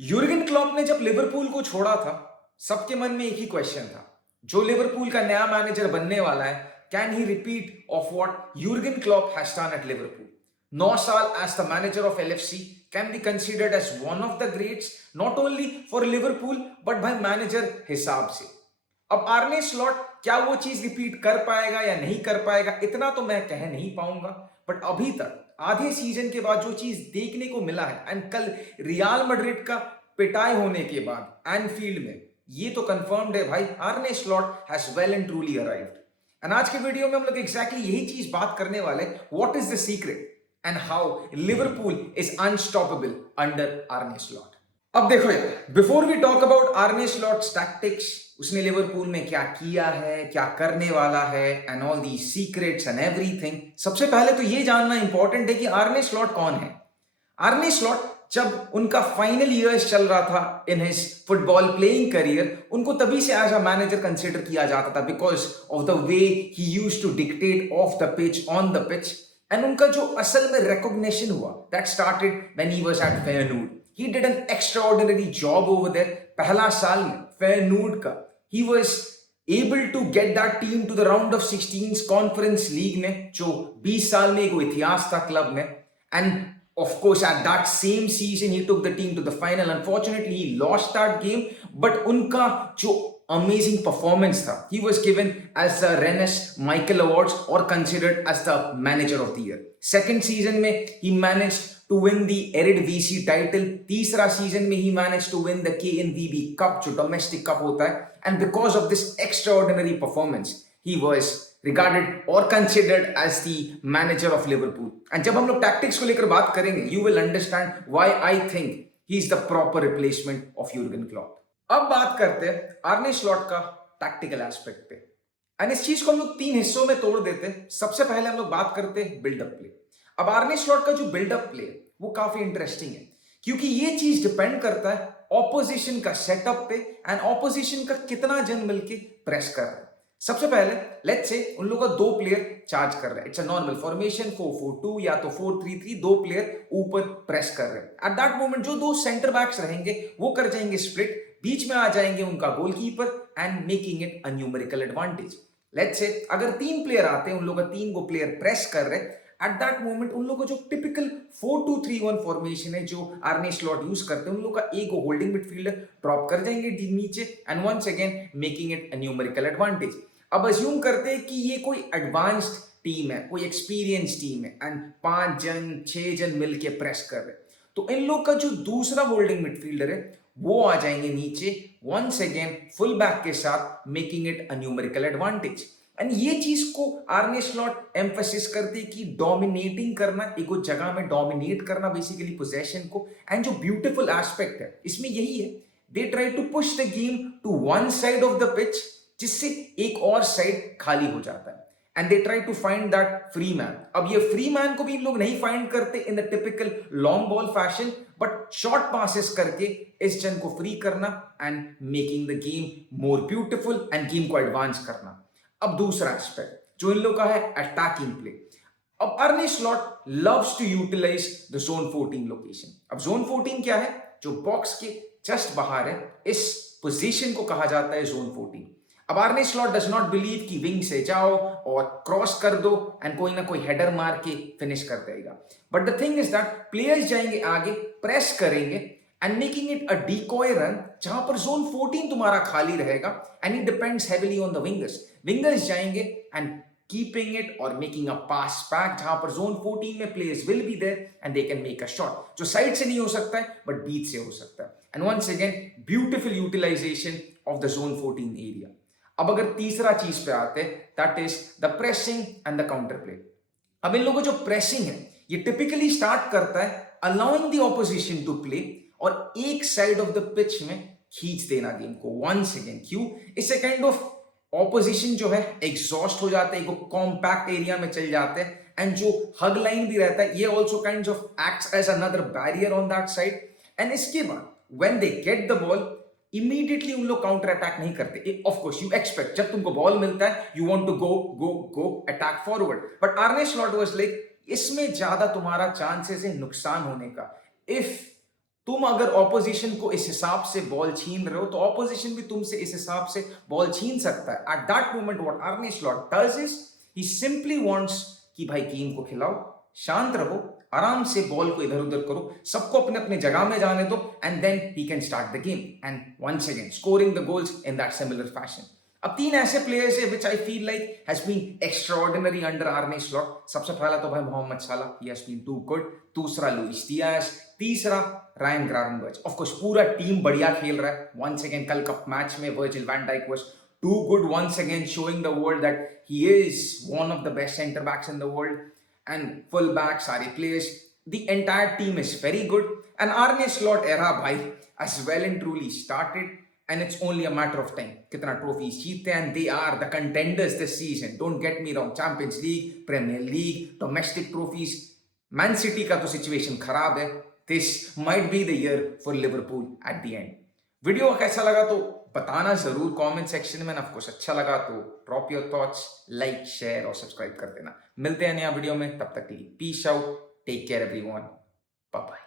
Jürgen Klopp ने जब Liverpool को छोड़ा था, सबके मन में एक ही क्वेश्चन था। जो लिवरपूल का नया मैनेजर बनने वाला है, can he repeat of what Jürgen Klopp has done at Liverpool? 9 साल as the manager of LFC can be considered as one of the greats, not only for Liverpool but भाई manager हिसाब से। अब Arne slot क्या वो चीज repeat कर पाएगा या नहीं कर पाएगा, इतना तो मैं कह नहीं पाऊंगा। बट अभी तक आधे सीजन के बाद जो चीज देखने को मिला है, एंड कल रियाल मैड्रिड का पिटाई होने के बाद एनफील्ड में, ये तो कंफर्म्ड है भाई, आर्ने slot has well and truly arrived. And आज के वीडियो में हम लोग एग्जैक्टली यही चीज बात करने वाले, what is the secret and how Liverpool is unstoppable under Arne Slot. अब देखो यार, before we talk about Arne Slot's tactics, उसने लिवरपूल में क्या किया है, क्या करने वाला है, and all the secrets and everything, सबसे पहले तो ये जानना इंपॉर्टेंट है कि आर्ने स्लॉट कौन है। आर्ने स्लॉट जब उनका फाइनल ईयर्स चल रहा था in his football playing career, उनको तभी से एज अ मैनेजर कंसिडर किया जाता था because of the way he used to dictate of the pitch, on the pitch. And उनका जो असल में रिकॉग्निशन हुआ, that started when he was at Feyenoord. He did an extraordinary job over there. पहला साल में फेयरनूड का he was able to get that team to the round of 16 conference league में, जो 20 साल में एक इतिहास था क्लब में। And of course at that same season he took the team to the final. Unfortunately he lost that game, but उनका जो amazing performance था, he was given as the Rennes Michael Awards or considered as the manager of the year. Second season में he managed to win the Eredivisie title. तीसरा season में he managed to win the KNVB Cup, जो domestic cup होता है। And because of this extraordinary performance, he was regarded or considered as the manager of Liverpool. And जब हम लोग tactics को लेकर बात करेंगे, you will understand why I think he is the proper replacement of Jurgen Klopp. अब बात करते हैं आर्ने स्लॉट का टैक्टिकल एस्पेक्ट पे। एंड इस चीज को हम लोग तीन हिस्सों में तोड़ देते हैं। सबसे पहले हम लोग बात करते हैं बिल्डअप प्ले। अब आर्ने स्लॉट का जो बिल्डअप प्ले वो काफी इंटरेस्टिंग है, क्योंकि ये चीज डिपेंड करता है ऑपोजिशन का सेटअप पे एंड ऑपोजिशन का कितना जन मिलके प्रेस कर रहा है। सबसे पहले लेट्स से उन लोगों का दो प्लेयर चार्ज कर रहे हैं, इट्स अ नॉर्मल फॉर्मेशन 4-4-2 या तो 4-3-3, दो प्लेयर ऊपर प्रेस कर रहे हैं। एट दैट मोमेंट जो दो सेंटर बैक्स रहेंगे वो कर जाएंगे स्प्लिट, बीच में आ जाएंगे उनका goalkeeper and making it a numerical advantage. Let's say अगर तीन प्लेयर आते हैं, उन लोगों का तीन को प्लेयर प्रेस कर रहे हैं, एट दैट मोमेंट उन लोगों का जो टिपिकल 4-2-3-1 फॉर्मेशन है जो आर्ने स्लॉट यूज करते हैं, उन लोगों का एक होल्डिंग मिडफील्डर ड्रॉप कर जाएंगे नीचे and once again making it a numerical advantage. अब अज्यूम करते हैं कि ये कोई एडवांस्ड टीम है, कोई एक्सपीरियंस टीम है एंड 5 जन 6 जन मिलके प्रेस कर रहे हैं, तो इन लोग का जो दूसरा होल्डिंग मिडफील्डर है वो आ जाएंगे नीचे वंस अगेन फुल बैक के साथ, making it a numerical advantage. And ये चीज को आर्ने स्लॉट एम्फेसिस करते हैं कि डोमिनेटिंग करना, एक जगह में डोमिनेट करना बेसिकली पोजेशन को। एंड जो ब्यूटीफुल एस्पेक्ट है इसमें यही है, they try to push the game to one side of the pitch, जिससे एक और साइड खाली हो जाता है। And they try to find that free man. अब ये फ्री मैन को भी लोग नहीं फाइंड करते in the typical long ball fashion, but short passes करके इस जन को फ्री करना and making the game more beautiful end game को एडवांस करना। अब दूसरा एस्पेक्ट जो इन लोग का है अटैकिंग प्ले। अब Arne Slot loves to utilise the zone 14 location. अब जोन 14 क्या है? जो बॉक्स के जस्ट बाहर है, इस पोजीशन को कहा जाता है जोन 14। अब Arne slot does not believe कि विंग से जाओ और क्रॉस कर दो एंड कोई ना कोई हेडर मार के फिनिश कर देगा। But the thing is that players जाएंगे आगे, प्रेस करेंगे and making it a decoy run, जहां पर जोन 14 तुम्हारा खाली रहेगा and it depends heavily on the wingers. Wingers जाएंगे एंड कीपिंग इट और मेकिंग अ पास बैक, जहां पर जोन 14 में players will be there and they can make a shot, जो साइड से नहीं हो सकता है बट बीच से हो सकता है। And once again beautiful utilisation of the zone 14 area. अब अगर तीसरा चीज पे आते हैं, that is the pressing and the counter play. अब इन लोगों जो प्रेसिंग है ये टिपिकली स्टार्ट करता है allowing the opposition to play और एक साइड ऑफ द पिच में खींच देना गेम को वंस अगेन। क्यों? इससे काइंड ऑफ ऑपोजिशन जो है एग्जॉस्ट हो जाते हैं, कॉम्पैक्ट एरिया में चल जाते हैं एंड जो हग लाइन भी रहता है ये also kind of acts as another barrier on that side. एंड इसके बाद when they get the ball, immediately उन लोग काउंटर अटैक नहीं करते। ऑफ कोर्स यू एक्सपेक्ट, जब तुमको बॉल मिलता है you want to go go go attack forward, but Arne Slot was like इसमें ज्यादा तुम्हारा चांसेस है नुकसान होने का। इफ तुम अगर ऑपोजिशन को इस हिसाब से बॉल छीन रहे हो तो ऑपोजिशन भी तुमसे इस हिसाब से बॉल छीन सकता है। At that moment what आर्ने slot does is he simply wants कि भाई गेम को खिलाओ, शांत रहो, आराम से बॉल को इधर उधर करो, सबको अपने अपने जगह में जाने दो, and then he can start the game and once again scoring the goals in that similar fashion. अब तीन ऐसे प्लेयर्स है which I feel like has been extraordinary under Arne Slot. सबसे पहला तो भाई Mohamed Salah, he has been too good. दूसरा Luis Diaz, तीसरा रायन ग्रावेनबर्च। ऑफ कोर्स पूरा टीम बढ़िया खेल रहा है। वंस अगेन कल कप मैच में Virgil van Dyke was too good once again, showing the world that he is one of the best center backs in the world. And full backs, sare players, the entire team is very good. And Arne Slot era bhai as well and truly started, and it's only a matter of time kitna trophies jeete, and they are the contenders this season. Don't get me wrong, Champions League, Premier League, domestic trophies. Man City का तो situation खराब है. This might be the year for Liverpool at the end. Video कैसा लगा तो बताना जरूर comment section में। ऑफ कोर्स अच्छा लगा तो drop your thoughts, like, share और सब्सक्राइब कर देना। मिलते हैं नया वीडियो में, तब तक के लिए peace out, take care everyone, bye bye.